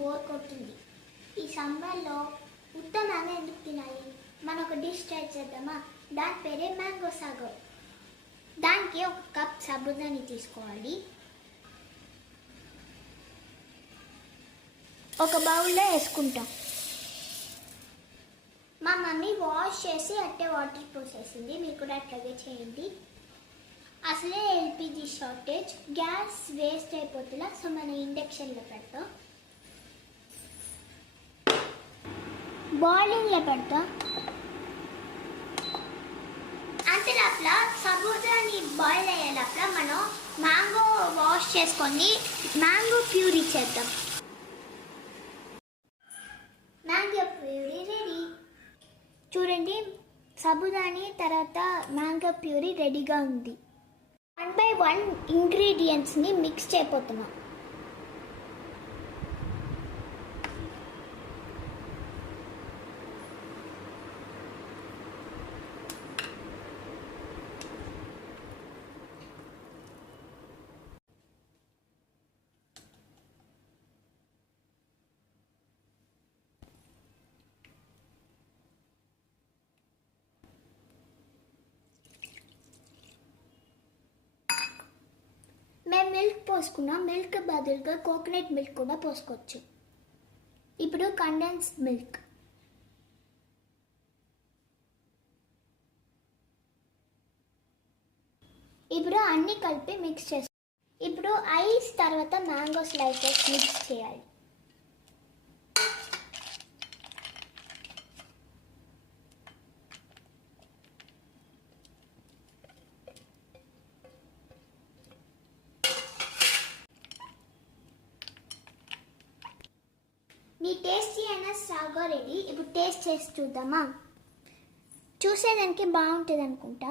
Bore కొడుతుంది. ఈ సమ్మర్లో ఉత్త మ్యాంగో ఎందుకు తినాలి? మనం ఒక డిష్ ట్రై చేద్దామా? దాని పేరే మ్యాంగో సాగో. దానికి ఒక కప్ సబుదాని తీసుకోవాలి. ఒక బౌల్లో వేసుకుంటాం. మా మమ్మీ వాష్ చేసి అట్టే వాటర్ పోసేసింది, మీరు కూడా అట్లాగే చేయండి. అసలే ఎల్పిజి షార్టేజ్, గ్యాస్ వేస్ట్ అయిపోతుందా, సో మనం ఇండక్షన్లో పెడతాం. బాయిలింగ్లో పెడతాం. అంతే లోపల సబూదాని బాయిల్ అయ్యే లోపల మనం మ్యాంగో వాష్ చేసుకొని మ్యాంగో ప్యూరీ చేద్దాం. Mango puree ready. చూడండి, సబూదాని తర్వాత మ్యాంగో ప్యూరీ రెడీగా ఉంది. 1 by 1 ఇంగ్రీడియంట్స్ని మిక్స్ చేయబోతున్నాం. మేము మిల్క్ పోసుకున్నాం. మిల్క్ బదులుగా కోకోనట్ మిల్క్ కూడా పోసుకోవచ్చు. ఇప్పుడు కండెన్స్డ్ మిల్క్, ఇప్పుడు అన్నీ కలిపి మిక్స్ చేస్తాం. ఇప్పుడు ఐస్ తర్వాత మ్యాంగో స్లైసెస్ మిక్స్ చేయాలి. నీ టేస్టీ అయిన సాగో రెడీ. ఇప్పుడు టేస్ట్ చేసి చూద్దామా? చూసేదానికి బాగుంటుంది అనుకుంటా.